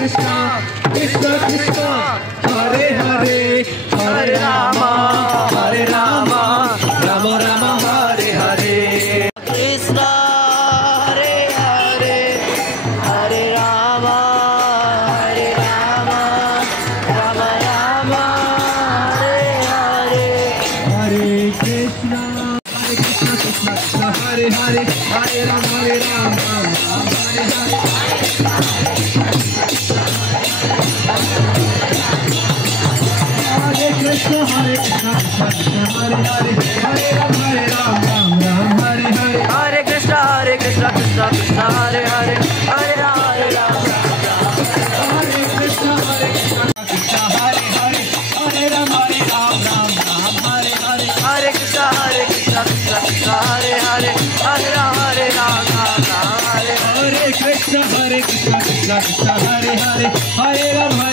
Krishna Krishna Krishna Hare Hare Hare Rama Hare Rama Rama Rama Hare Hare Krishna Hare Hare Hare Rama Hare Rama Rama Rama Hare Hare Hare Krishna Krishna Krishna Hare Hare Hare Rama Hare Rama Hare Hare Hare Krishna Hare Krishna Krishna Hare Hare Hare Rama Hare Rama Rama Hare Hare Hare Krishna Krishna Krishna Hare Hare Hare Rama Hare Rama Hare Krishna Krishna Hare Hare Hare Rama Hare Rama Rama Hare Hare Hare Krishna Krishna Krishna Hare Hare Hare Rama Hare Rama Rama Hare Hare Krishna Krishna Krishna Hare Hare Hare Rama